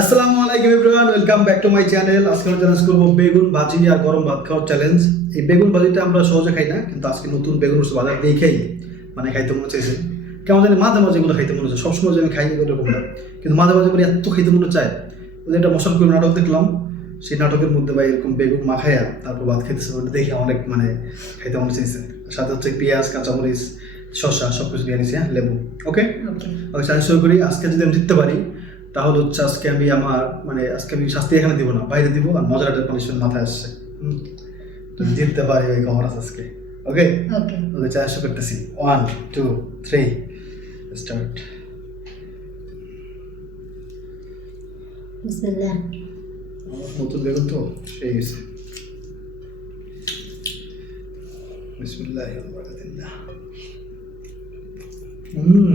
আসসালামু আলাইকুম everyone welcome back to my channel আজকে আমরা চ্যালেঞ্জ করব বেগুন ভাজি আর গরম ভাত খাওয়ার চ্যালেঞ্জ এই বেগুন ভাজিটা আমরা সহজে খাই না কিন্তু আজকে নতুন বেগুন উঠছে বাজার দিয়ে খাই মানে খাইতে মনে চাইছে কেমন জানি মাঝে মাঝে এগুলো খাইতে মনে হচ্ছে সবসময় যে আমি খাই এরকম না। কিন্তু মাঝে মাঝে এত খাইতে মনে চায়। ওই যে একটা মশাল করে নাটক দেখলাম সেই নাটকের মধ্যে ভাই এরকম বেগুন মাখাইয়া তারপর ভাত খাইতেছে ওটা দেখে অনেক মানে খাইতে মনে চাইছে। সাথে হচ্ছে পেঁয়াজ কাঁচামরিচ শসা সব কিছু দিয়ে নিছি হ্যাঁ লেবু। ওকে ওকে চ্যালেঞ্জ শুরু করি। আজকে যদি আমি জিততে পারি তাহলে হচ্ছে আজকে আমি আমার মানে আজকে আমি শাস্তি এখানে দিব না বাইরে দিব আর মজার একটা পানিশমেন্ট মাথায় আসছে। হুম। যদি জিততে পারি ওই আছে আজকে। ওকে ওকে ওকে চ্যালেঞ্জ করতেছি। ওয়ান টু থ্রি স্টার্ট নতুন বেগুন তো সেই গেছে বিসমিল্লাহ হুম।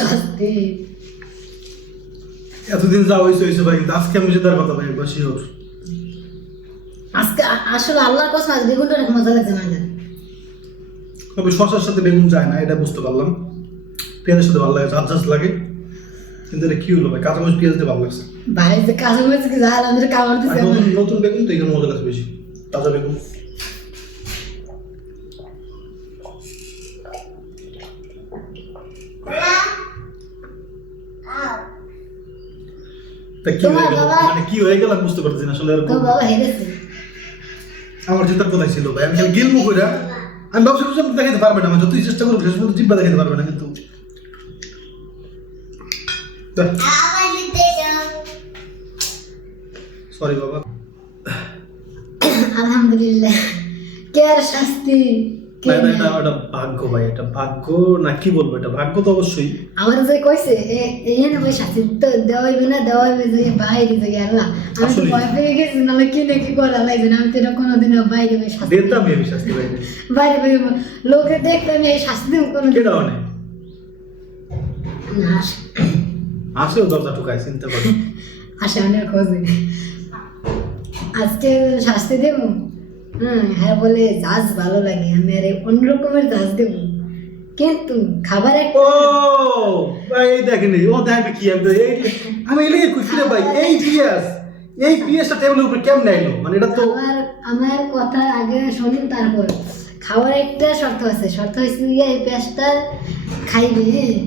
শাস্তি এতদিন যা হয়েছে হয়েছে ভাই আজকে আমি জেতার কথা ভাই একবার শিওর আজকে আসলে আল্লাহর কসম আজ বেগুনটা অনেক মজা লাগছে আমাদের তবে শশার সাথে বেগুন যায় না এটা বুঝতে পারলাম। পেঁয়াজের সাথে ভালো লাগে ঝাঁঝ ঝাঁঝ লাগে। কিন্তু এটা কি হলো ভাই কাঁচামরিচ পেঁয়াজ দিয়ে ভালো লাগছে। ভাই মধ্যে কি জাল আমাদের কামড় নতুন নতুন বেগুন তো এখানে মজা লাগছে বেশি তাজা বেগুন। তা কি হয়ে গেল? মানে কি হয়ে গেল বুঝতে পারতেছি না আসলে আর তো বাবা হেরেছে। আমার জেতার কথাই ছিল ভাই আমি খালি গিলবো কইরা আমি ভাবছিলাম যে দেখাতে পারবে না আমি যতই চেষ্টা করব শেষ পর্যন্ত জিব্বা দেখাতে পারবে না কিন্তু সরি বাবা। আলহামদুলিল্লাহ। কে আর শাস্তি? এটা- নেয়? এটা এটা ভাগ্য ভাই এটা ভাগ্য না কি বলব এটা ভাগ্য তো অবশ্যই। আমার যে কইছে এখানে বই শাস্তি তো দেওয়া না দেওয়া যে বাইরে যে আল্লাহ আমি তো ভয় পেয়ে গেছি নাহলে কি নাকি করা লাগবে না আমি তো এটা বাইরে বই শাস্তি দিতাম আমি শাস্তি ভাই বাইরে বই লোকে দেখলে আমি এই শাস্তি দেবো কোনো না আসেও দরজা ঠুকায় চিন্তা করো। আসে অনেক খোঁজে আজকে শাস্তি দেবো? হ্যাঁ হ্যাঁ বলে জাজ ভালো লাগে আমি আর অন্য রকমের জাজ দেবো। কিন্তু খাবার একটা ও এই দেখেনি ও দেখবে কি আমি এই আমি এলে ভাই? এই এই টেবিলের উপরে কেমন আইলো? মানে এটা তো আমার আমার কথা আগে শুনুন তারপর। খাওয়ার একটা শর্ত আছে। শর্ত গিয়ে এই পেঁয়াজটা খাইবে হ্যাঁ?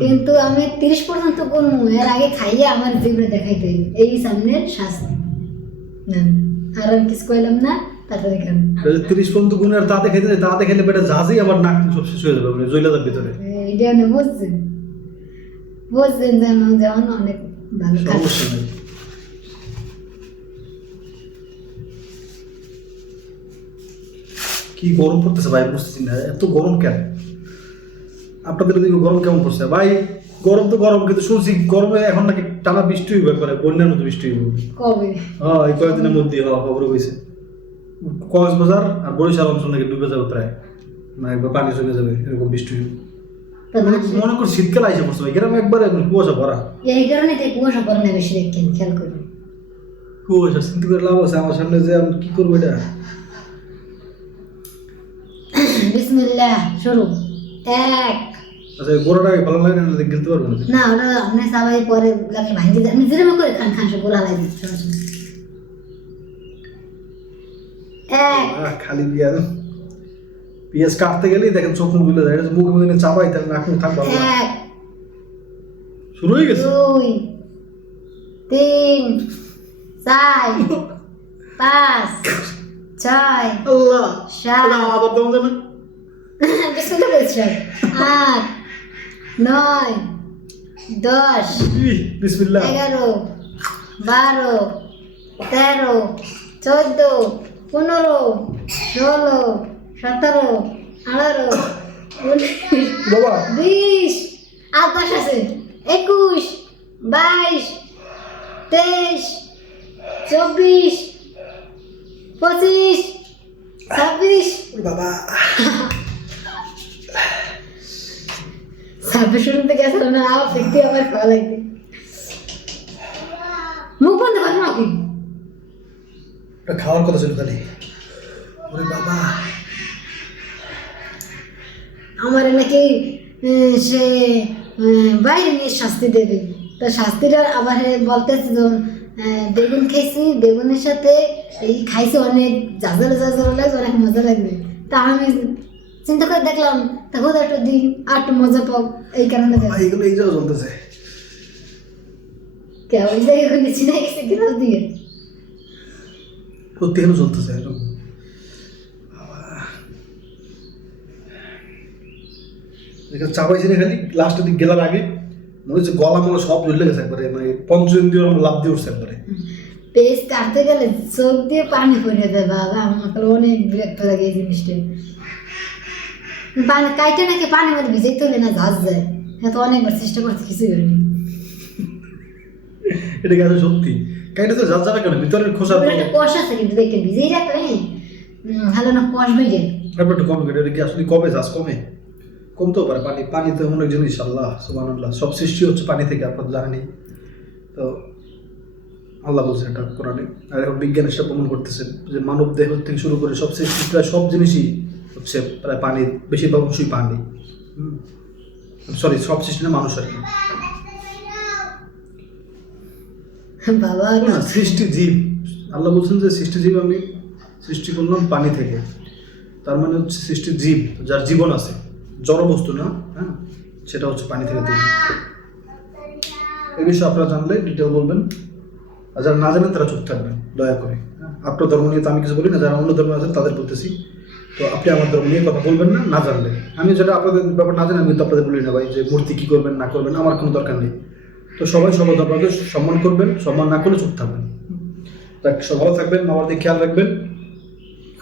কিন্তু আমি তিরিশ পর্যন্ত করব। এর আগে খাইয়ে আমার জীবনে দেখাইতে এই সামনের শাস্তি। না, আর কিছু কইলাম না। তারপরে কেন তিরিশ পর্যন্ত গুণের তাতে খেতে তাতে খেলে আবার নাক সব শেষ হয়ে যাবে মানে ভিতরে। বুঝছেন যেমন যেমন অনেক ভালো সমস্যা নেই। কি গরম পড়তেছে ভাই বুঝতেছি না এত গরম কেন? আপনাদের ওদিকে গরম কেমন পড়ছে? ভাই গরম তো গরম কিন্তু শুনছি গরমে এখন নাকি টানা বৃষ্টি হইবে করে বন্যার মতো বৃষ্টি হইবে। কবে? হ্যাঁ এই কয়েকদিনের মধ্যে হওয়া খবর হয়েছে কক্সবাজার আর বরিশাল অঞ্চল নাকি ডুবে যাবে প্রায়। মানে একবার পানি চলে যাবে এরকম বৃষ্টি মানে না- মনে করি শীতকাল আইসে পড়ছে ভাই গ্রামে একবারে কুয়াশা ভরা। এই কারণে তো কুয়াশা পড়ে না বেশি দেখেন খেয়াল করবেন কুয়াশা চিন্তা করে লাভ আছে আমার সামনে যে আমি কি করব এটা? বিসমিল্লাহ শুরু। এক। আচ্ছা এই গোড়াটা ভালো লাগে না গেলতে পারব না না ওটা আপনি সবাই পরে লাগলে ভাঙিয়ে দেন যেরকম করে খান খান সব গোলা লাগে এক আহ, খালি পেঁয়াজ পেঁয়াজ কাটতে গেলেই দেখেন চোখ মুখগুলো যায়। মুখে মুখে চাপাই তাহলে নাক মুখ থাকবে শুরু হয়ে গেছে? দুই তিন চার পাঁচ ছয় আল্লাহ সাত। আবার দম দেবে বিসমিল্লাহ বলছি আট নয় দশ বিসমিল্লাহ। এগারো বারো তেরো চোদ্দ পনেরো ষোলো সতেরো আঠারো বিশ আর দশ আছে। একুশ বাইশ তেইশ চব্বিশ পঁচিশ ছাব্বিশ। বাবা। ছাব্বিশ শুনতে গেছিল না আবার ফিরতে আবার খাওয়া লাগবে। মুখ বন্ধ কর নাকি? খাওয়ার কথা ছিল খালি ওরে বাবা। আমার নাকি সে বাইরে নিয়ে শাস্তি দেবে। তো শাস্তিটা আবার বলতেছে যখন বেগুন খাইছি বেগুনের সাথে এই খাইছি অনেক জাজার জাজার লাগছে অনেক মজা লাগবে। তা আমি চিন্তা করে দেখলাম তা কোথাও একটু দিই আর একটু মজা পাও এই কারণে এইগুলো এই জায়গা চলতেছে। কেমন জায়গায় করে চিনে গেছে গ্লাস দিয়ে চলতেছে এরকম এখানে চাপাইছি না খালি লাস্টের দিক গেলার আগে। মনে হচ্ছে গলা মনে সব ঝুলে গেছে একবারে মানে পঞ্চেন্দ্রীয় আমার লাভ দিয়ে উঠছে একবারে। পেস্ট কাটতে গেলে চোখ দিয়ে পানি পড়ে যায় বাবা আমার অনেক বিরক্ত লাগে এই জিনিসটা। পানি কাইটে নাকি পানির মধ্যে ভিজাই তোলে না ঝাঁজ যায়। হ্যাঁ তো অনেকবার চেষ্টা করতে কিছুই হয়নি এটা কি আসলে সত্যি? কাইটা তো যা যাবে কেন? ভিতরের খোসা একটা কষ আছে কিন্তু দেখতে ভিজেই রাখলে ভালো না কষ যায়। তারপর একটু কমে এটা কি আসলে কমে চাষ কমে? কমতেও পারে পানি পানি তো এমন এক জিনিস আল্লাহ সুবান আল্লাহ সব সৃষ্টি হচ্ছে পানি থেকে আপনার জানেনি তো আল্লাহ বলছে এটা কোরআনে। আর এখন বিজ্ঞান সেটা প্রমাণ করতেছে যে মানব দেহ থেকে শুরু করে সব সৃষ্টি প্রায় সব জিনিসই হচ্ছে প্রায় পানি বেশিরভাগ অংশই পানি। সরি সব সৃষ্টি না মানুষ আর কি। বাবা না, সৃষ্টি জীব। আল্লাহ বলছেন যে সৃষ্টি জীব আমি সৃষ্টি করলাম পানি থেকে। তার মানে হচ্ছে সৃষ্টি জীব যার জীবন আছে। জড় বস্তু না হ্যাঁ? সেটা হচ্ছে পানি থেকে তৈরি। এই বিষয়ে আপনারা জানলে ডিটেল বলবেন। আর যারা না জানেন, তারা চুপ থাকবেন, দয়া করে হ্যাঁ? আপনার ধর্ম নিয়ে তো আমি কিছু বলি না, যারা অন্য ধর্ম আছেন, তাদের বলতেছি। তো আপনি আমার ধর্ম নিয়ে কথা বলবেন না না জানলে। আমি যেটা আপনাদের ব্যাপার না জানি, আমি কিন্তু আপনাদের বলি না ভাই, যে মূর্তি কী করবেন, না করবেন, আমার কোনো দরকার নেই। তো সবাই সবার ধর্মকে সম্মান করবেন, সম্মান না করলে চুপ থাকবেন। সব ভালো থাকবেন, আমার দিকে খেয়াল রাখবেন।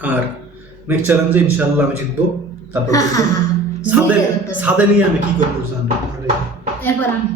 আর নেক্সট চ্যালেঞ্জে ইনশাআল্লাহ আমি জিতবো। তারপর করতেছে। ছাদে নিয়ে আমি কি করব জানব এরপর আমি